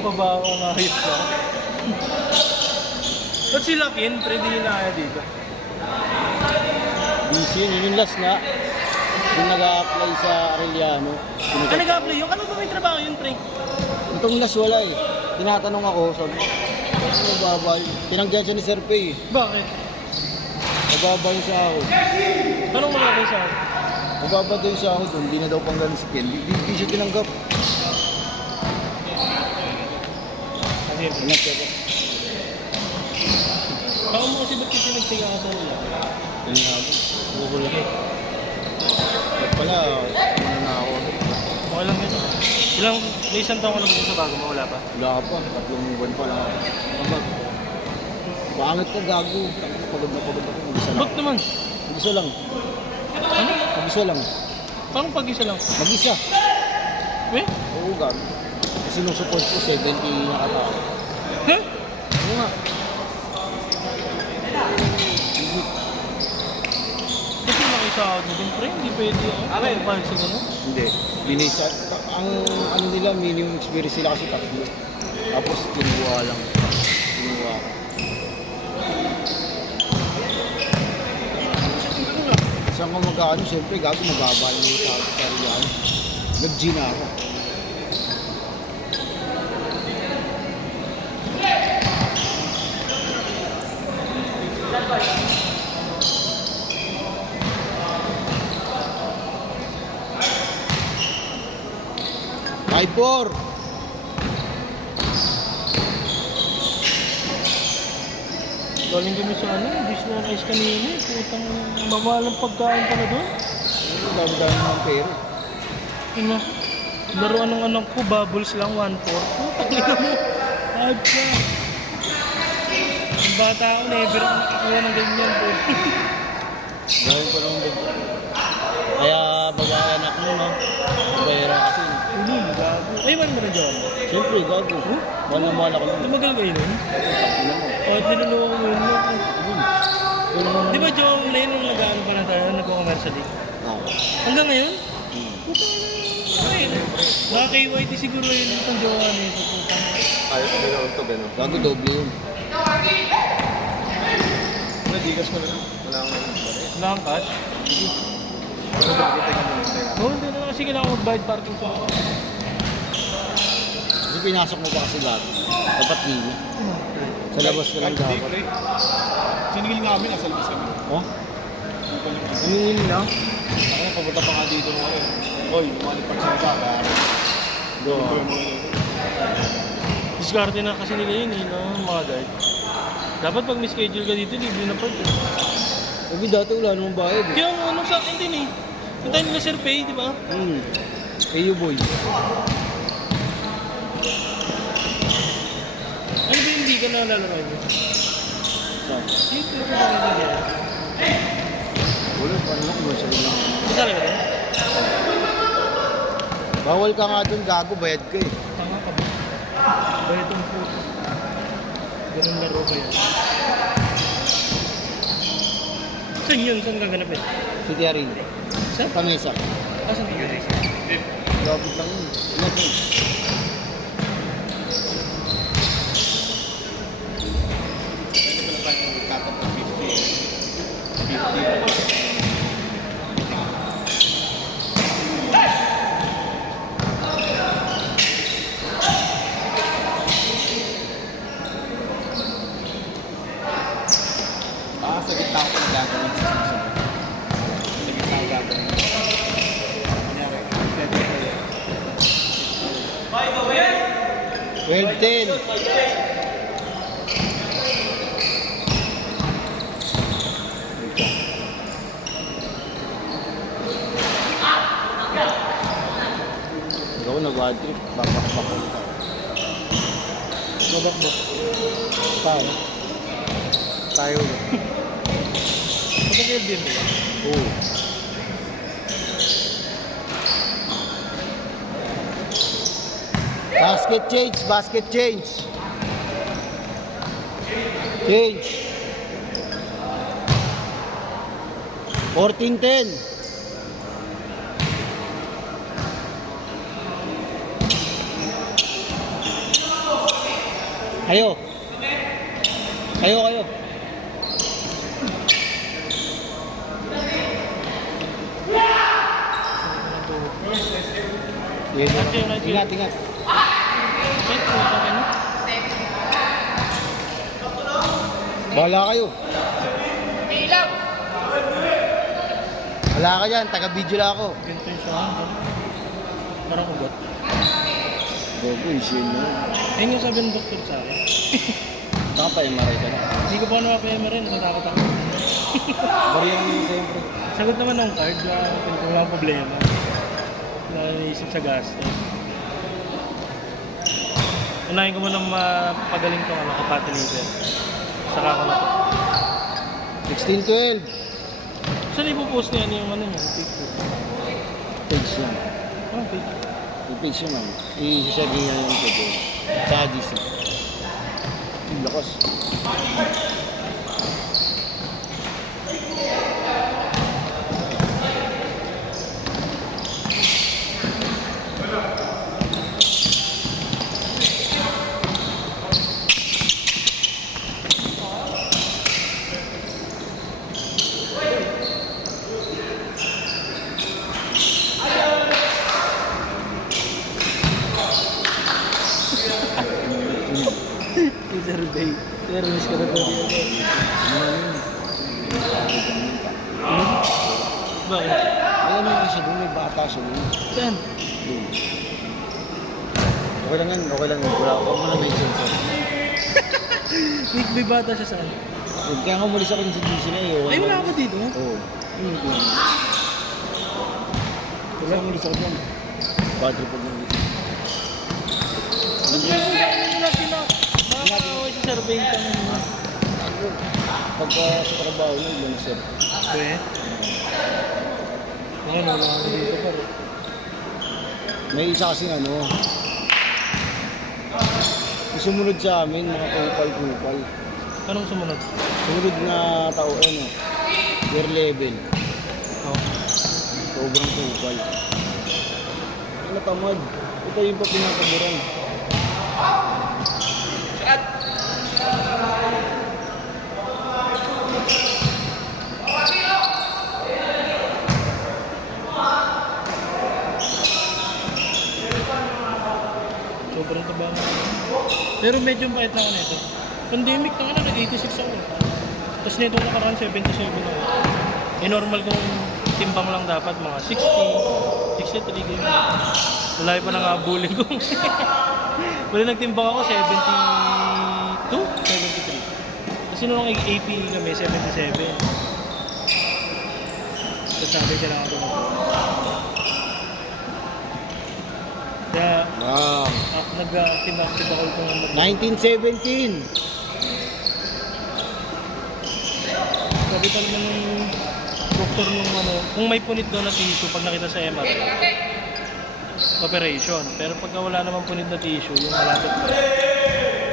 pa ba ako ngayos na? Ba't sila Kin? Pre, di na kaya dito. Busy yun yung last na. Yung nag-a-apply sa Arellano. Ah, nag-apply yun? Ano ba may trabaho yun, Pre? Itong last wala eh. Tinatanong ako, sabi, mababa yun. Tinanggihan siya ni Sir Pay eh. Bakit? Mababa yun sa ako. Anong mga sa akin? Mababa daw yung sa ako doon. Hindi na daw pang ganun si Ken. Hindi siya tinanggap. Ingat siya. Baka mo kasi ba't kasi nagtiga ka sa nila? Yun nga ako. Bukol lang. At pala, ano na ako. Okay lang yun. May isang taon ka na ba sa bago mo? Wala pa? Wala pa. 3 buwan pa lang. Kapag, pangit ka gago. Pagod na pagod ako. Mag-isa lang. Ba't naman? Mag-isa lang. Ano? Mag-isa lang. Paano pag-isa lang? Mag-isa. Eh? Oo, gago. Kasi nung support ko, 70 na katao. Huh? Oo nga. Kasi nakisahod mo din, Pre. Hindi pwede. Ano pa sa gano'n? Hindi. Binisa. Ang ano nila, minimum experience sila kasi 3. Tapos kinuha lang. Kinuha. Saan ka magkano? Siyempre, gago mababa yung sa Arellano. Nag-G na ako. Ivor! Galing kami sa ano, business rice kanina. Putang mamalang pagkain pa na doon. Dami-dami ng pera. Ano? Laruan ng anak ko, bubbles lang 1/4. Putang ina mo. Hype ka. Ang bata ako, never ako nakakuha ng ganyan po. Dahil pa naman ba? Kaya babae anak mo, no? Babayara kasi. Hindi, gago. Ay, man mo na dyan. Siyempre, gago. Mahal na mahal ako nun. Tumagal kayo nun? Takbo na mo. Kahit niluluwa ko yun. Yun naman. Di ba Joong Lane nung nag-ano pa na tayo, nagko-commercial league? Hanggang ngayon? Ay, naka-KYT siguro yun itong jowa nito. Ayaw ko nila ito, gano'n. Gago, doble yun. Nadigas mo na lang. Wala akong naging. Wala kang cash? Oo, hindi na kasi kailangan mag-bayad parking sa ako. Kasi pinasok mo pa kasi lahat. Dapat nila. Sa labas ka lang dapat. Sinigil nga kami, nasa labas kami. Oh? Nanginginig na? Ako na, papunta pa nga dito mo kayo. Oy, lumalit pa siya ka. Do. Diskarte na kasi nila yun, no? Mga guard. Dapat pag may schedule ka dito, libre na part. Sabi dati wala namang bayad eh. Kaya ano sa akin din eh. Puntahan nila Sir Pay, di ba? Payo boy. Ano ba hindi ka na lalaro mo? Saan? Dito ko na rin. Wala, paano ako ba siya lang? Kasali ka rin? Bawal ka nga dun, gago, bayad ka eh. Tanga ka ba? Ba itong po? Ganun laro ba yan? Saan yun? Saan gaganapin? City Arena. Saan? Pamesa. Saan ka yun? Lapit lang yun. Ingat yun. Pwede pa lang tayo magkatap ng 50. Sa gitna ko yung gagawin sa susunod. Sa gitna ko gagawin. Kunyari, pwede kayo. 12-10. Ikaw nag-bad trip, bakbak-bak ulit ako. Mabakbak. Paano? Tayo ba? Matagay din ba? Oo. Basket change, basket change. Change. 14-10. Kayo. Kayo. Ingat. Check mo sa akin. Bahala kayo. Wala ka dyan, taga-video lang ako. Ganito yung saan. Parang ugat. Gogo, isin mo. Ayun yung sabi ng doktor sa akin. Saka pa MRI ka na. Hindi ko pa napapayama rin. Natatakot ako. Bariyan mo siyempre. Sagot naman ng card. Wala problema. Naisip sa gastos. Unahin ko muna mapagaling ko kapatilitan. Saka ako na. 16-12. Saan ipopost niya yung ano niya? TikTok. Page lang. Oh, page. Yung page naman. I-share niya yung page. Sa GC. Lakas. Survey. Service ka na po rin. Bakit? Alam mo kasi doon may bata siya doon. Saan? Doon. Okay lang yan. Wala ako na may sensor. May bata siya saan? Kaya nga umalis ako sa GC na eh. Ay, wala ako dito. Oo. Wala umalis ako dyan. Bad report ng GC. Ba't kaya wala nakakaway sa survey ka naman? Pagka sa trabaho na, ilang sir. Pwede? Wala ako dito pa rin. May isa kasing ano. Sumunod sa amin, mga kupal-kupal. Anong sumunod? Sumunod na tao, ano, year level. Oh. Sobrang kupal. Ano tamad? Ito yung pa pinakaburan. Sobrang taba nga. Pero medyo pahit lang ako nito. Pandemic na nga nag-86 ako. Tapos nito nakaraan 77 ako. Eh normal kong timbang lang dapat mga 60, 63 ganyan. Wala pa nang abulin ko. Wala nagtimbang ako 72, 73. Kasi nung AP kami 77. Tapos sabi siya lang ako. Kaya Wow. nag-timbang ako ito ng 1917. sabi pa naman ng doktor nung ano, kung may punit daw na tissue pag nakita sa MRI, operation. Pero pagka wala naman punit na tissue, yung malapit na,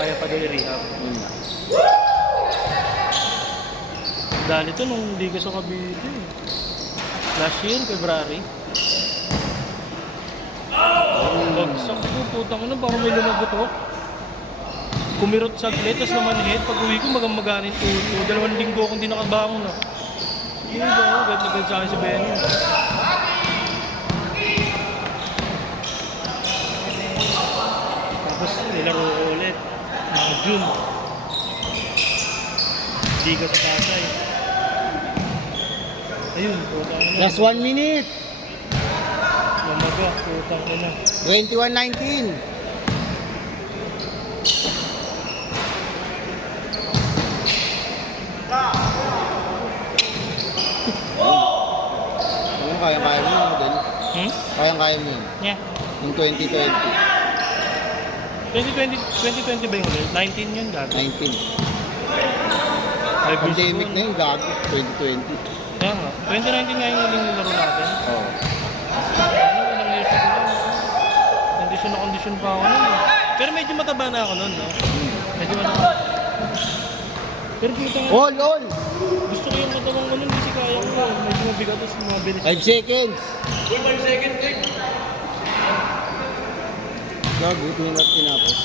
kaya pa daw i-rehab. Dahil ito nung hindi ka sa Cavite eh. Last year, February. Bagsak ko, putang ina, baka may lumagotok. Kumirot saglit, tapos namanhid. Pag uwi ko, magamaganin tuto. 2 linggo akong di nakabangon na. Hindi ba ako, ganda sa akin si Benny. Tapos nilaro ko ulit. Mga June. Hindi ka sa Pasay. Ayun, putang ina. Last 1 minute. Mamaga, putang ina. 21-19. Ano kaya-kaya mo yun, Model? Kaya-kaya mo yun. Yeah. Yung 2020. 2020 ba yung ulit? 19 yun dati. 19. 5 years Pandemic ago. na yun, gago. 2020. Kaya nga. 2019 nga yung huling nilaro natin. Oo. Ano, ilang years ago lang. Kondisyon na kondisyon pa ako nun. Eh. Pero medyo mataba na ako nun, no? Medyo mataba. Pero puta nga, All! gusto ko yung matabang ko nun kasi kaya ko. Medyo mabigat tapos mabilis. 5 seconds. 5 seconds, eh. Gago, ito yung tinapos.